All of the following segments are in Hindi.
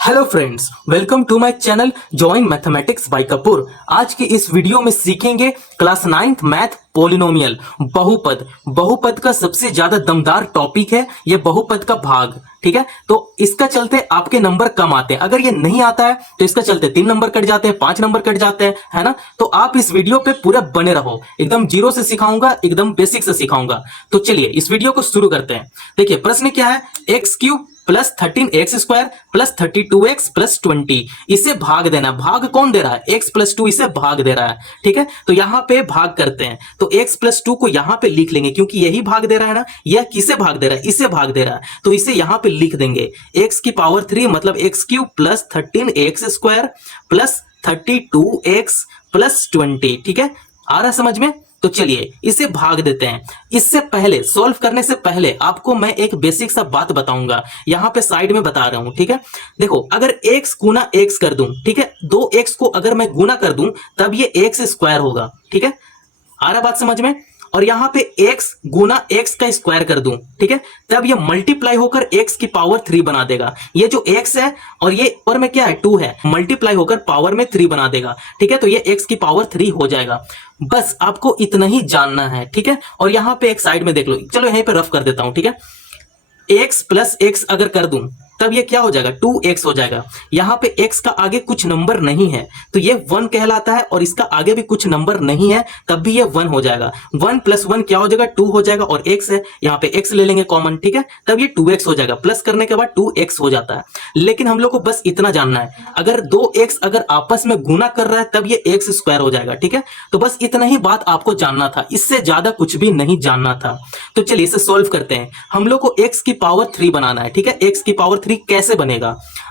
Hello friends, welcome to my channel join mathematics by Kapoor. आज की इस वीडियो में सीखेंगे क्लास 9th मैथ पॉलिनोमियल बहुपद। बहुपद का सबसे ज्यादा दमदार टॉपिक है ये बहुपद का भाग। ठीक है, तो इसका चलते आपके नंबर कम आते हैं। अगर ये नहीं आता है तो इसका चलते 3 नंबर कट जाते हैं, 5 नंबर कट जाते हैं, है ना। तो आप इस वीडियो पे पूरे बने रहो, एकदम जीरो से सिखाऊंगा, एकदम बेसिक से सिखाऊंगा। तो चलिए इस वीडियो को शुरू करते हैं। देखिए प्रश्न क्या है, x cube plus 13x² plus 32x plus 20 इसे भाग देना। भाग कौन दे रहा है? x प्लस 2 इसे भाग दे रहा है। ठीक है, तो यहां पे भाग करते हैं तो x प्लस 2 को यहां पे लिख लेंगे क्योंकि यही भाग दे रहा है ना। यह किसे भाग दे रहा है? इसे भाग दे रहा है, तो इसे यहां पे लिख देंगे x की पावर 3 मतलब x cube plus 13x² plus 32x plus 20। ठीक है, आ रहा समझ में? तो चलिए इसे भाग देते हैं। इससे पहले सॉल्व करने से पहले आपको मैं एक बेसिक सा बात बताऊंगा, यहां पे साइड में बता रहा हूं। ठीक है, देखो अगर x गुना x कर दूं, ठीक है, 2x को अगर मैं गुना कर दूं तब ये x² होगा। ठीक है, आ रहा बात समझ में? और यहां पे x गुना x का स्क्वायर कर दूं, ठीक है, तब ये मल्टीप्लाई होकर x की पावर 3 बना देगा। ये जो x है और ये पावर में क्या है 2 है, मल्टीप्लाई होकर पावर में 3 बना देगा। ठीक है, तो ये x की पावर 3 हो जाएगा। बस आपको इतना ही जानना है। ठीक है, और यहां पे एक साइड में देख लो, चलो यहीं पे रफ कर देता हूं। ठीक है, x प्लस x अगर कर दूं तब ये क्या हो जाएगा? 2x हो जाएगा। यहां पे x का आगे कुछ नंबर नहीं है तो ये 1 कहलाता है, और इसका आगे भी कुछ नंबर नहीं है तब भी ये 1 हो जाएगा। 1 प्लस 1 क्या हो जाएगा? 2 हो जाएगा, और x है यहां पे x ले लेंगे कॉमन। ठीक है, तब ये 2x हो जाएगा, प्लस करने के बाद 2x हो जाता है। लेकिन हम लोग को बस इतना जानना है, अगर 2x अगर आपस में गुना कर रहा है तब ये x² हो जाएगा। ठीक है, तो बस इतना ही बात आपको जानना था, इससे ज्यादा कुछ भी नहीं जानना था। तो चलिए इसे सॉल्व करते हैं। हम लोग को x की पावर 3 बनाना है। ठीक है, x की पावर 3 कैसे बनेगा?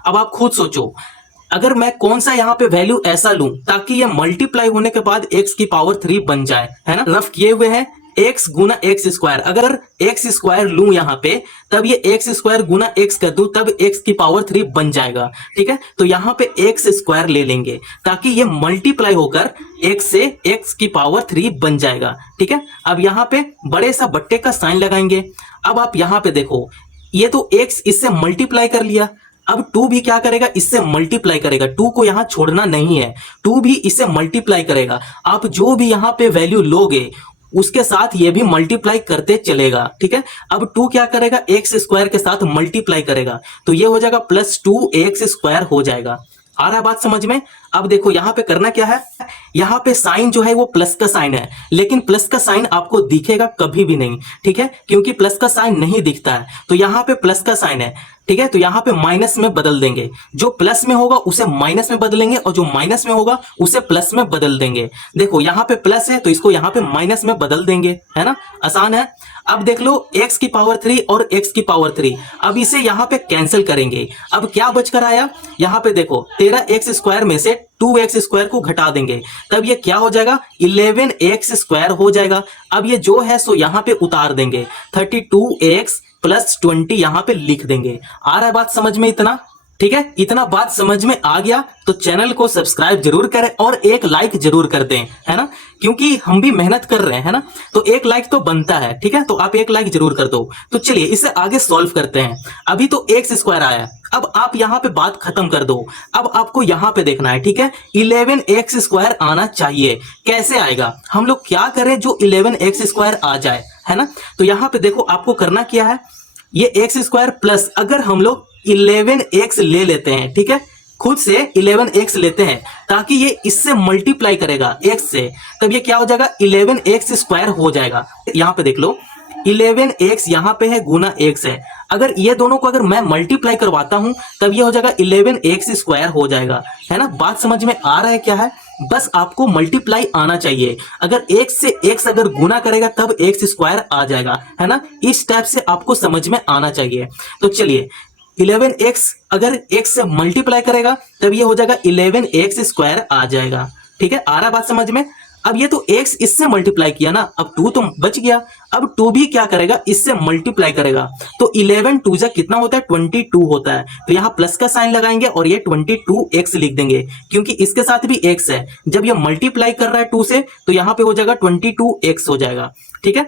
अब आप खुद सोचो, अगर मैं कौन सा यहां पे वैल्यू ऐसा लूं ताकि ये मल्टीप्लाई होने के बाद x की पावर 3 बन जाए, है ना। रफ किए हुए हैं x गुना x²। अगर x² लूं यहां पे तब ये x² गुना x कर दूं तब x की पावर 3 बन जाएगा। ठीक है, तो यहां पे x² ले लेंगे ताकि ये मल्टीप्लाई होकर x से x की पावर 3 बन जाएगा। ठीक है, अब यहां पे बड़े सा बट्टे का साइन लगाएंगे। अब आप यहां पे देखो, ये तो x इससे मल्टीप्लाई कर लिया, अब 2 भी क्या करेगा? इससे मल्टीप्लाई करेगा। 2 को यहां छोड़ना नहीं है, 2 भी इसे मल्टीप्लाई करेगा। आप जो भी यहां पे वैल्यू लोगे उसके साथ ये भी मल्टीप्लाई करते चलेगा। ठीक है, अब 2 क्या करेगा? x² के साथ मल्टीप्लाई करेगा, तो ये हो जाएगा प्लस 2x² हो जाएगा। आ रहा है बात समझ में? अब देखो यहां पे करना क्या है, यहां पे साइन जो है वो प्लस का साइन है, लेकिन प्लस का साइन आपको दिखेगा कभी भी नहीं। ठीक है, क्योंकि प्लस का साइन नहीं दिखता है, तो यहां पे प्लस का साइन है। ठीक है, तो यहां पे माइनस में बदल देंगे। जो प्लस में होगा उसे माइनस में बदलेंगे, और जो माइनस में होगा उसे प्लस में बदल देंगे। देखो यहां पे प्लस है तो इसको यहां पे माइनस में बदल देंगे, है ना, आसान है। अब देख लो x की पावर 3 और x की पावर 3, अब इसे यहां पे कैंसिल करेंगे। अब क्या बचकर आया? यहां पे देखो 13x² में से 2x² को घटा देंगे, तब ये क्या हो जाएगा? 11x² हो जाएगा। अब ये जो है सो यहां पे उतार देंगे, 32x प्लस 20 यहां पे लिख देंगे। आ रहा है बात समझ में इतना? ठीक है, इतना बात समझ में आ गया तो चैनल को सब्सक्राइब जरूर करें और एक लाइक जरूर कर दें, है ना, क्योंकि हम भी मेहनत कर रहे हैं, है ना, तो एक लाइक तो बनता है। ठीक है, तो आप एक लाइक जरूर कर दो। तो चलिए इसे आगे सॉल्व करते हैं। अभी तो x² आया, अब आप यहां पे बात खत्म कर दो। अब आपको यहां पे देखना है, ठीक है, 11x² आना चाहिए। कैसे आएगा? हम लोग क्या करें जो 11x² आ जाए, है ना। तो यहां पे देखो आपको करना क्या है, ये x² प्लस अगर हम लोग 11x ले लेते हैं, ठीक है, खुद से 11x लेते हैं ताकि ये इससे मल्टीप्लाई करेगा x से, तब ये क्या हो जाएगा? 11x² हो जाएगा। यहां पे देख लो 11x यहां पे है गुना x है, अगर ये दोनों को अगर मैं मल्टीप्लाई करवाता हूं तब ये हो जाएगा 11x² हो जाएगा, है ना। बात समझ में आ रहा है क्या है? बस आपको मल्टीप्लाई आना चाहिए। अगर x से x अगर गुना करेगा तब x² आ जाएगा, है ना। इस टाइप से आपको समझ में आना चाहिए। तो चलिए 11x अगर x से मल्टीप्लाई करेगा तब ये हो जाएगा 11x² आ जाएगा। ठीक है, आ रहा बात समझ में? अब ये तो x इससे मल्टीप्लाई किया ना, अब 2 तो बच गया। अब 2 भी क्या करेगा? इससे मल्टीप्लाई करेगा, तो 11 2 जा कितना होता है? 22 होता है। तो यहाँ प्लस का साइन लगाएंगे और ये 22x लिख देंगे, क्योंकि इसके साथ भी x है। जब ये मल्टीप्लाई कर रहा है 2 से तो यहाँ पे हो जाएगा 22x हो जाएगा। ठीक है,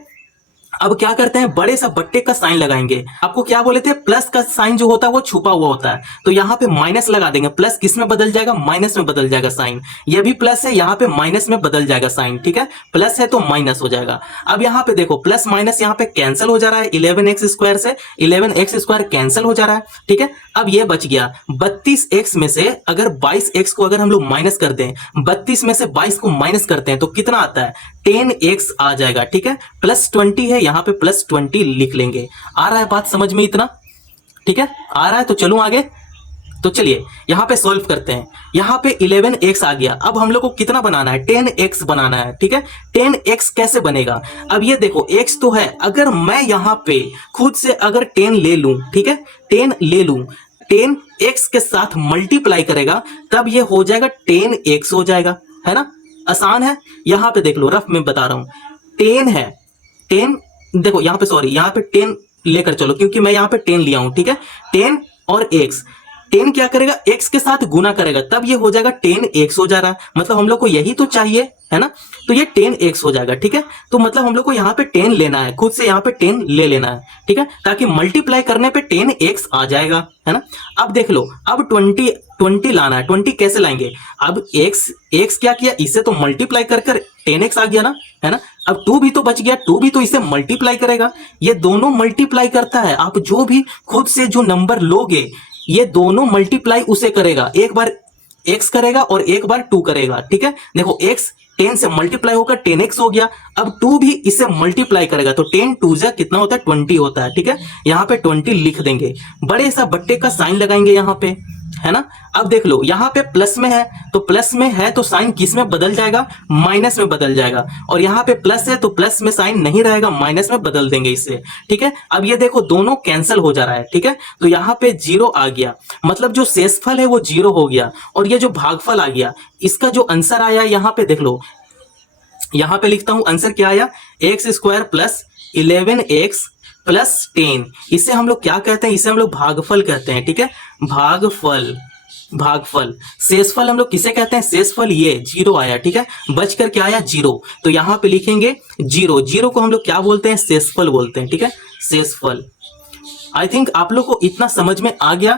अब क्या करते हैं, बड़े सा बट्टे का साइन लगाएंगे। आपको क्या बोले थे, प्लस का साइन जो होता है वो छुपा हुआ होता है, तो यहाँ पे माइनस लगा देंगे। प्लस किस में बदल जाएगा, माइनस में बदल जाएगा साइन। ये भी प्लस है, यहाँ पे माइनस में बदल जाएगा साइन, ठीक है, प्लस है तो माइनस हो जाएगा। अब यहाँ पे देखो प्लस माइनस यहाँ पे कैंसिल हो जा रहा है, 11x² से 11x² कैंसिल हो जा रहा है, ठीक है। अब ये बच गया 32x में से अगर 22x को अगर हम लोग माइनस कर दें, 32 में से 22 को माइनस करते हैं तो कितना आता है, 10x आ जाएगा, ठीक है। +20 है, यहाँ पे +20 लिख लेंगे। आ रहा है बात समझ में इतना, ठीक है, आ रहा है तो चलो आगे। तो चलिए यहां पे सॉल्व करते हैं। यहां पे 11x आ गया। अब हम लोग को कितना बनाना है, 10x बनाना है, ठीक है। 10x कैसे बनेगा, अब ये देखो x तो है, अगर मैं यहां पे खुद से अगर 10 ले लूं, ठीक है, 10 ले लूं, 10 x के साथ मल्टीप्लाई करेगा तब ये हो जाएगा 10x हो जाएगा, है ना, आसान है। यहां पे देख लो, रफ में बता रहा हूं, 10 है, 10 देखो यहां पे, सॉरी यहां पे 10 लेकर चलो क्योंकि मैं यहां पे 10 लिया हूं, ठीक है। 10 और x, 10 क्या करेगा, x के साथ गुना करेगा तब ये हो जाएगा 10x हो जा रहा है, मतलब हम लोग को यही तो चाहिए, है ना। तो ये 10x हो जाएगा, ठीक है। तो मतलब हम लोग को यहाँ पे 10 लेना है, खुद से यहाँ पे 10 ले लेना है, ठीक है, ताकि मल्टीप्लाई करने पे 10x आ जाएगा, है ना। अब देख लो, अब 20 लाना है, 20 कैसे लाएंगे, अब x क्या किया, इसे तो मल्टीप्लाई कर 10x आ गया ना, है ना। अब 2 भी तो बच गया, 2 भी तो इसे मल्टीप्लाई करेगा, ये दोनों मल्टीप्लाई करता है। आप जो भी खुद से जो नंबर लोगे ये दोनों मल्टीप्लाई उसे करेगा, एक बार x करेगा और एक बार 2 करेगा, ठीक है। देखो x 10 से मल्टीप्लाई होकर 10x हो गया, अब 2 भी इसे मल्टीप्लाई करेगा तो 10 2 जा कितना होता है, 20 होता है, ठीक है। यहाँ पे 20 लिख देंगे, बड़े सा बट्टे का साइन लगाएंगे यहाँ पे, है ना। अब देख लो यहाँ पे प्लस में है, तो प्लस में है तो साइन किस में बदल जाएगा, माइनस में बदल जाएगा, और यहाँ पे प्लस है तो प्लस में साइन नहीं रहेगा, माइनस में बदल देंगे इससे, ठीक है। अब ये देखो दोनों कैंसिल हो जा रहा है, ठीक है, तो यहाँ पे 0 आ गया, मतलब जो शेषफल है वो 0 हो गया, और ये जो भागफल आ गया, इसका जो आंसर आया यहाँ पे देख लो, यहाँ पे लिखता हूं आंसर क्या आया, x² + 11x + 10, इसे हम लोग क्या कहते हैं, इसे हम लोग भागफल कहते हैं, ठीक है, भागफल। शेषफल हम लोग किसे कहते हैं, शेषफल, ये 0 आया, ठीक है, बचकर क्या आया, 0, तो यहां पे लिखेंगे 0 को हम लोग क्या बोलते हैं, शेषफल बोलते हैं, ठीक है, शेषफल। आई थिंक आप लोग को इतना समझ में आ गया,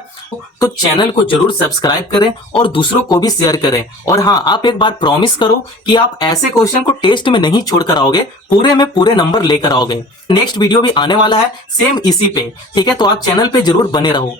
तो चैनल को जरूर सब्सक्राइब करें और दूसरों को भी शेयर करें। और हाँ, आप एक बार प्रॉमिस करो कि आप ऐसे क्वेश्चन को टेस्ट में नहीं छोड़कर आओगे, पूरे में पूरे नंबर लेकर आओगे। नेक्स्ट वीडियो भी आने वाला है सेम इसी पे, ठीक है, तो आप चैनल पे जरूर बने रहो।